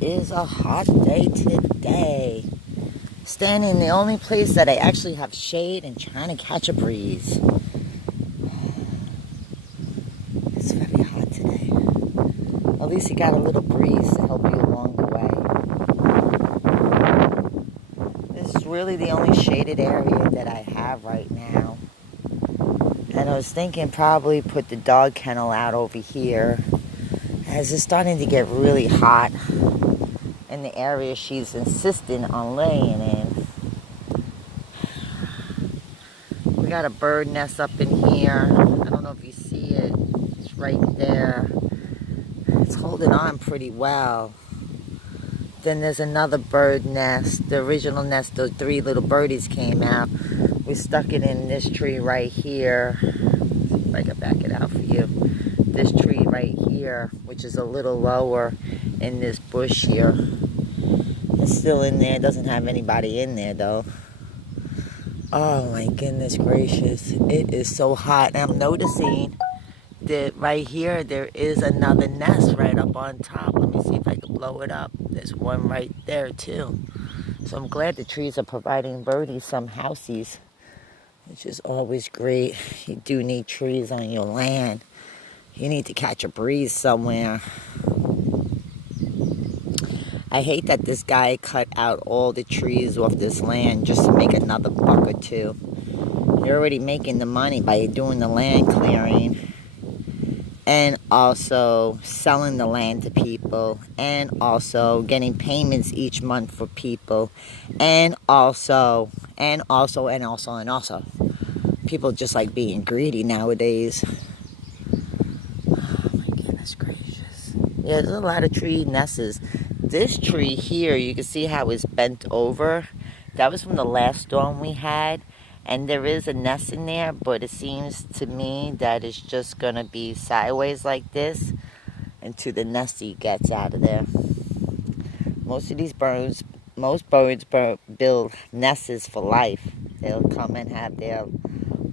It is a hot day today. Standing in the only place that I actually have shade and trying to catch a breeze. It's very hot today. At least you got a little breeze to help you along the way. This is really the only shaded area that I have right now. And I was thinking probably put the dog kennel out over here, as it's starting to get really hot in the area she's insisting on laying in. We got a bird nest up in here. I don't know if you see it. It's right there. It's holding on pretty well. Then there's another bird nest. The original nest, those 3 little birdies came out. We stuck it in this tree right here. Let's see if I can back it out for you. This tree right here, which is a little lower in this bush here. It's still in there. It doesn't have anybody in there though. Oh my goodness gracious. It is so hot. And I'm noticing that right here there is another nest right up on top. Let me see if I can blow it up. There's one right there too. So I'm glad the trees are providing birdies some houseies, which is always great. You do need trees on your land. You need to catch a breeze somewhere. I hate that this guy cut out all the trees off this land just to make another buck or two. You're already making the money by doing the land clearing and also selling the land to people and also getting payments each month for people and also people just like being greedy nowadays. Oh my goodness gracious. Yeah, there's a lot of tree nests. This tree here, you can see how it's bent over. That was from the last storm we had. And there is a nest in there, but it seems to me that it's just going to be sideways like this until the nestie gets out of there. Most birds build nests for life. They'll come and have their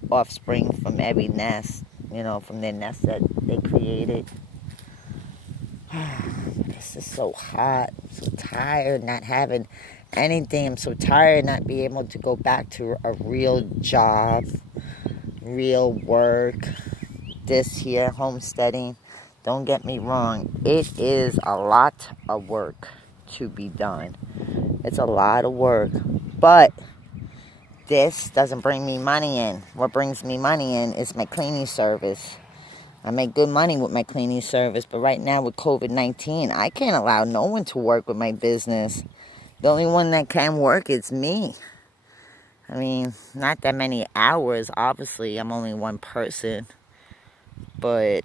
offspring from every nest, from their nest that they created. This is so hot. I'm so tired not having anything. I'm so tired not being able to go back to a real job, real work. This here, homesteading, don't get me wrong, it is a lot of work to be done. It's a lot of work, but this doesn't bring me money in. What brings me money in is my cleaning service. I make good money with my cleaning service, but right now with COVID-19, I can't allow no one to work with my business. The only one that can work is me. I mean, not that many hours, obviously. I'm only one person. But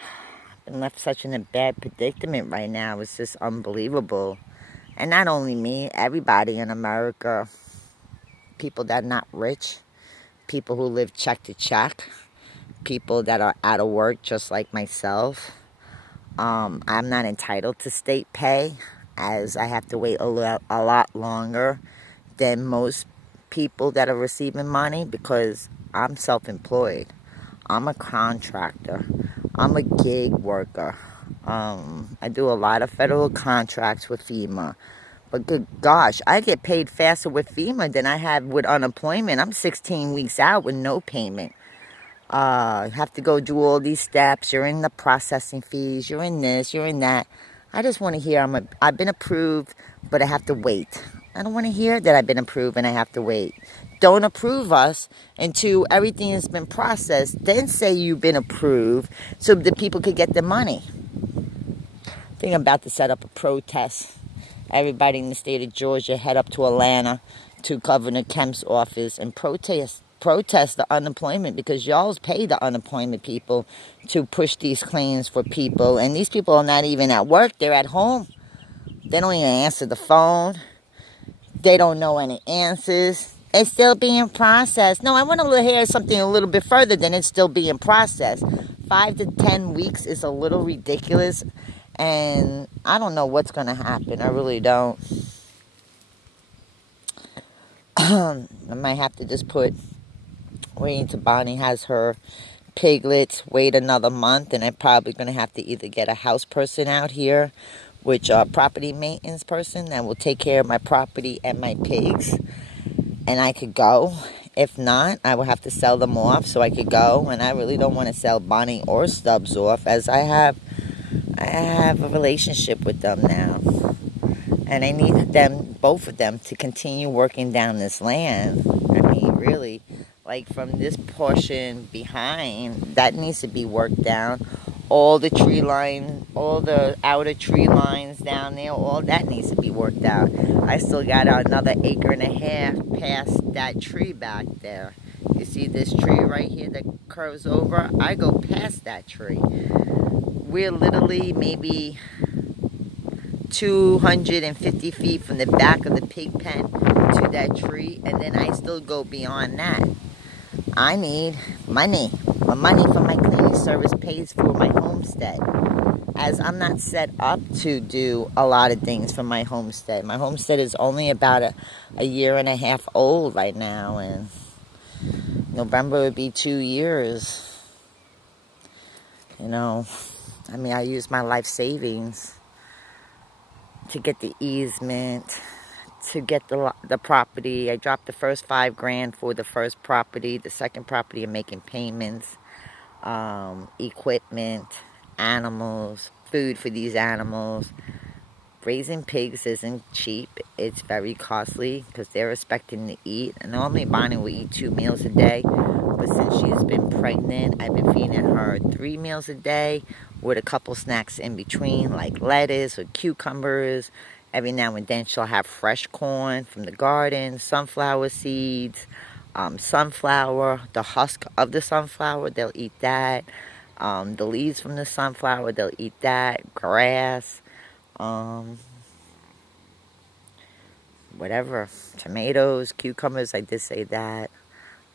I've been left such in a bad predicament right now. It's just unbelievable. And not only me, everybody in America. People that are not rich. People who live check to check. People that are out of work just like myself. I'm not entitled to state pay, as I have to wait a lot longer than most people that are receiving money because I'm self-employed. I'm a contractor. I'm a gig worker. I do a lot of federal contracts with FEMA. But good gosh, I get paid faster with FEMA than I have with unemployment. I'm 16 weeks out with no payment. You have to go do all these steps. You're in the processing fees. You're in this. You're in that. I just want to hear I've been approved, but I have to wait. I don't want to hear that I've been approved and I have to wait. Don't approve us until everything has been processed. Then say you've been approved so the people could get their money. I think I'm about to set up a protest. Everybody in the state of Georgia head up to Atlanta to Governor Kemp's office and protest the unemployment, because y'all pay the unemployment people to push these claims for people. And these people are not even at work. They're at home. They don't even answer the phone. They don't know any answers. It's still being processed. No, I want to hear something a little bit further than it's still being processed. 5 to 10 weeks is a little ridiculous. And I don't know what's going to happen. I really don't. I might have to just wait until Bonnie has her piglets, wait another month, and I'm probably going to have to either get a house person out here, which a property maintenance person that will take care of my property and my pigs, and I could go. If not, I will have to sell them off so I could go, and I really don't want to sell Bonnie or Stubbs off, as I have a relationship with them now. And I need them, both of them, to continue working down this land. I mean, really, like from this portion behind, that needs to be worked down. All the tree line, all the outer tree lines down there, all that needs to be worked out. I still got another 1.5 acres past that tree back there. You see this tree right here that curves over? I go past that tree. We're literally maybe 250 feet from the back of the pig pen to that tree, and then I still go beyond that. I need money. My money from my cleaning service pays for my homestead, as I'm not set up to do a lot of things for my homestead. My homestead is only about a 1.5 years old right now, and November would be 2 years. You know, I mean, I use my life savings to get the easement, to get the property. I dropped the first $5,000 for the first property. The second property, I'm making payments, equipment, animals, food for these animals. Raising pigs isn't cheap. It's very costly because they're expecting to eat. And normally Bonnie will eat 2 meals a day, but since she's been pregnant, I've been feeding her 3 meals a day with a couple snacks in between, like lettuce or cucumbers. Every now and then she'll have fresh corn from the garden, sunflower seeds, sunflower, the husk of the sunflower, they'll eat that. The leaves from the sunflower, they'll eat that. Grass, whatever, tomatoes, cucumbers, I did say that.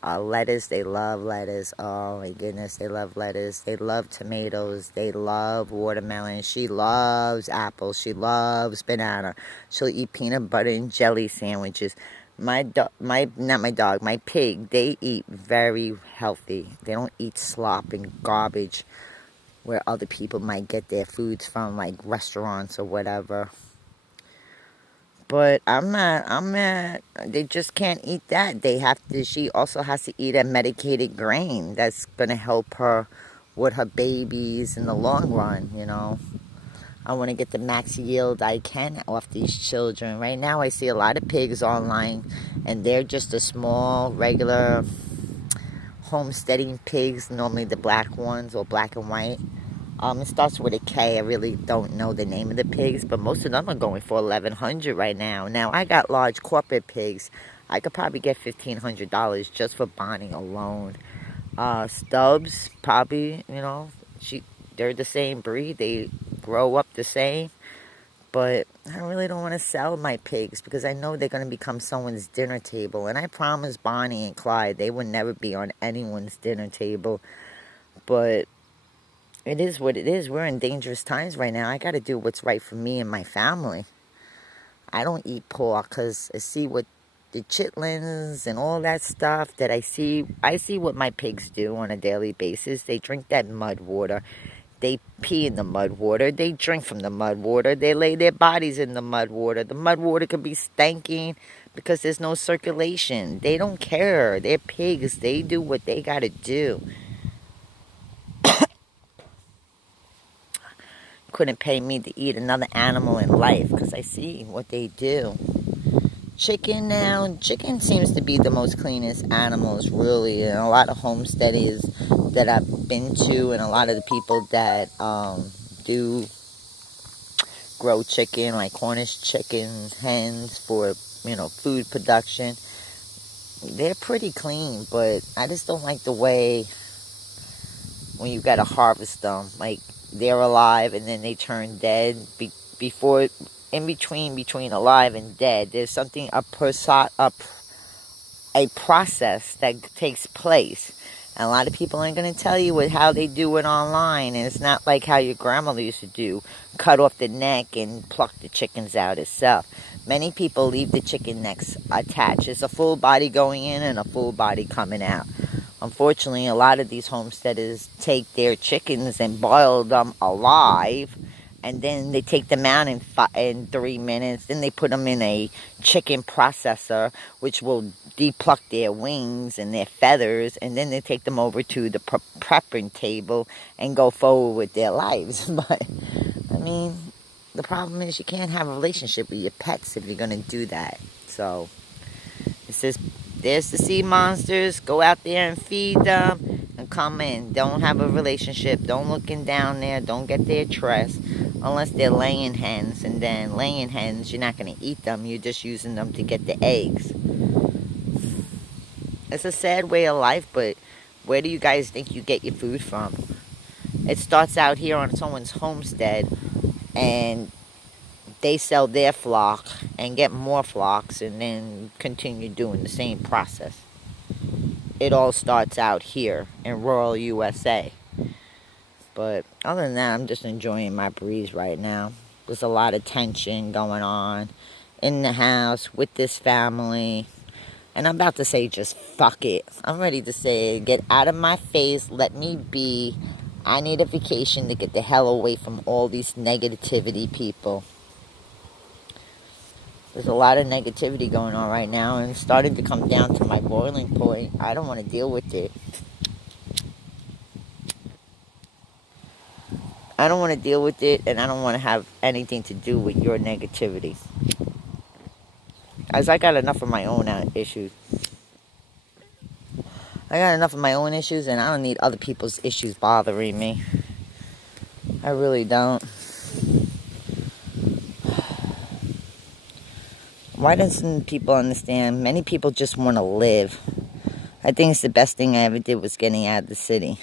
Lettuce, they love lettuce. Oh my goodness, they love lettuce. They love tomatoes. They love watermelon. She loves apples. She loves banana. She'll eat peanut butter and jelly sandwiches. My pig, they eat very healthy. They don't eat slop and garbage where other people might get their foods from, like restaurants or whatever. But they just can't eat that. She also has to eat a medicated grain that's going to help her with her babies in the long run, you know. I want to get the max yield I can off these children. Right now I see a lot of pigs online, and they're just a small, regular homesteading pigs, normally the black ones or black and white. It starts with a K. I really don't know the name of the pigs, but most of them are going for $1,100 right now. Now, I got large corporate pigs. I could probably get $1,500 just for Bonnie alone. Stubbs, probably, you know, they're the same breed. They grow up the same. But I really don't want to sell my pigs because I know they're going to become someone's dinner table. And I promised Bonnie and Clyde they would never be on anyone's dinner table. But it is what it is. We're in dangerous times right now. I got to do what's right for me and my family. I don't eat pork because I see what the chitlins and all that stuff that I see what my pigs do on a daily basis. They drink that mud water. They pee in the mud water. They drink from the mud water. They lay their bodies in the mud water. The mud water could be stinking because there's no circulation. They don't care. They're pigs. They do what they got to do. Couldn't pay me to eat another animal in life because I see what they do. Chicken seems to be the most cleanest animals, really. And a lot of homesteaders that I've been to, and a lot of the people that do grow chicken, like Cornish chickens, hens for, you know, food production, they're pretty clean. But I just don't like the way when you gotta harvest them, like they're alive and then they turn dead. In between alive and dead, there's something, a process that takes place. And a lot of people aren't going to tell you how they do it online. And it's not like how your grandmother used to do, cut off the neck and pluck the chickens out itself. Many people leave the chicken necks attached. It's a full body going in and a full body coming out. Unfortunately, a lot of these homesteaders take their chickens and boil them alive, and then they take them out in 3 minutes. Then they put them in a chicken processor, which will depuck their wings and their feathers, and then they take them over to the prepping table and go forward with their lives. But, I mean, the problem is you can't have a relationship with your pets if you're going to do that. So, it says, there's the sea monsters. Go out there and feed them and come in. Don't have a relationship. Don't look in down there. Don't get their trust unless they're laying hens. And then laying hens, you're not going to eat them. You're just using them to get the eggs. It's a sad way of life, but where do you guys think you get your food from? It starts out here on someone's homestead, and they sell their flock and get more flocks and then continue doing the same process. It all starts out here in rural USA. But other than that, I'm just enjoying my breeze right now. There's a lot of tension going on in the house with this family. And I'm about to say just fuck it. I'm ready to say get out of my face. Let me be. I need a vacation to get the hell away from all these negativity people. There's a lot of negativity going on right now, and it's starting to come down to my boiling point. I don't want to deal with it. I don't want to deal with it, and I don't want to have anything to do with your negativity. As I got enough of my own issues. I got enough of my own issues, and I don't need other people's issues bothering me. I really don't. Why doesn't people understand? Many people just want to live. I think it's the best thing I ever did was getting out of the city.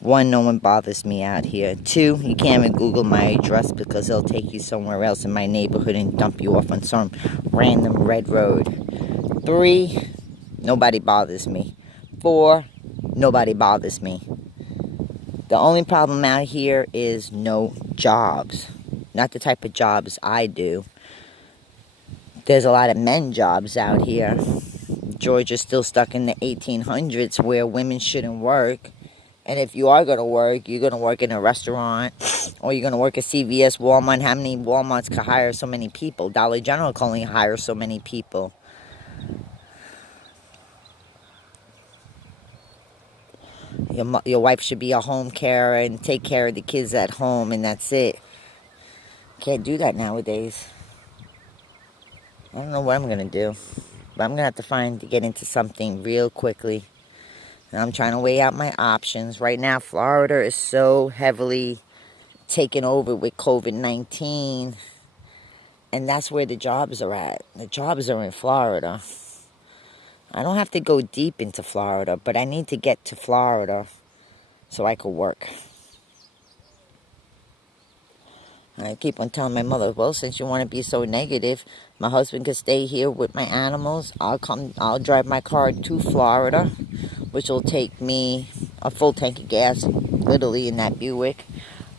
1, no one bothers me out here. 2, you can't even Google my address because they'll take you somewhere else in my neighborhood and dump you off on some random red road. 3, nobody bothers me. 4, nobody bothers me. The only problem out here is no jobs. Not the type of jobs I do. There's a lot of men jobs out here. Georgia's still stuck in the 1800s where women shouldn't work. And if you are going to work, you're going to work in a restaurant or you're going to work at CVS, Walmart. How many Walmarts can hire so many people? Dollar General can only hire so many people. Your wife should be a home carer and take care of the kids at home, and that's it. Can't do that nowadays. I don't know what I'm going to do. But I'm going to have to get into something real quickly. And I'm trying to weigh out my options. Right now, Florida is so heavily taken over with COVID-19. And that's where the jobs are at. The jobs are in Florida. I don't have to go deep into Florida, but I need to get to Florida so I could work. I keep on telling my mother, well, since you want to be so negative, my husband could stay here with my animals. I'll drive my car to Florida, which will take me a full tank of gas, literally, in that Buick.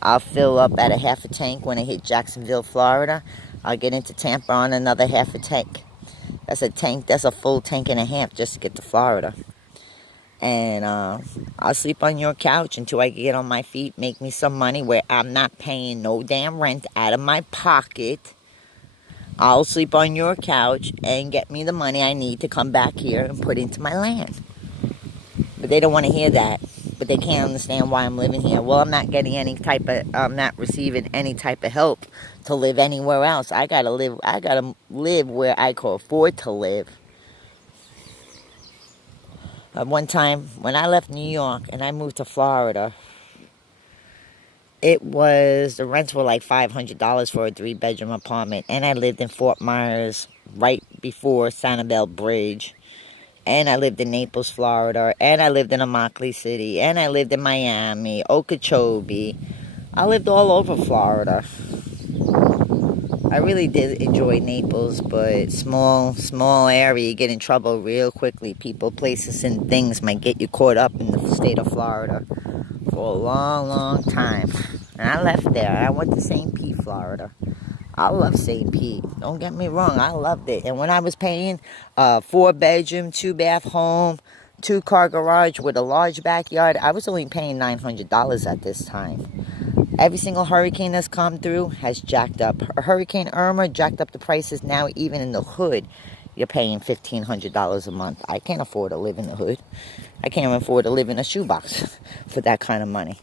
I'll fill up at a half a tank when I hit Jacksonville, Florida. I'll get into Tampa on another half a tank. That's a full tank and a half just to get to Florida. And I'll sleep on your couch until I get on my feet, make me some money where I'm not paying no damn rent out of my pocket. I'll sleep on your couch and get me the money I need to come back here and put into my land. But they don't want to hear that. But they can't understand why I'm living here. Well, I'm not receiving any type of help to live anywhere else. I gotta live where I can afford to live. One time, when I left New York and I moved to Florida, the rents were like $500 for a 3-bedroom apartment. And I lived in Fort Myers right before Sanibel Bridge. And I lived in Naples, Florida. And I lived in Immokalee City. And I lived in Miami, Okeechobee. I lived all over Florida. I really did enjoy Naples, but small area, you get in trouble real quickly. People, places, and things might get you caught up in the state of Florida for a long, long time. And I left there. I went to St. Pete, Florida. I love St. Pete. Don't get me wrong, I loved it. And when I was paying a 4-bedroom, 2-bath home, 2-car garage with a large backyard, I was only paying $900 at this time. Every single hurricane that's come through has jacked up. Hurricane Irma jacked up the prices. Now even in the hood, you're paying $1,500 a month. I can't afford to live in the hood. I can't afford to live in a shoebox for that kind of money.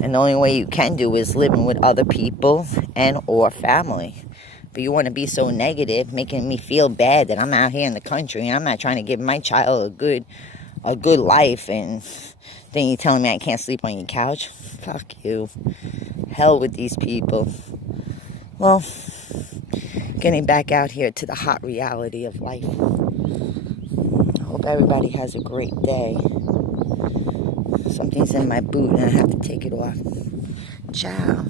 And the only way you can do is living with other people and or family. But you want to be so negative, making me feel bad that I'm out here in the country and I'm not trying to give my child a good life, and then you're telling me I can't sleep on your couch? Fuck you. Hell with these people. Well, getting back out here to the hot reality of life. I hope everybody has a great day. Something's in my boot and I have to take it off. Ciao.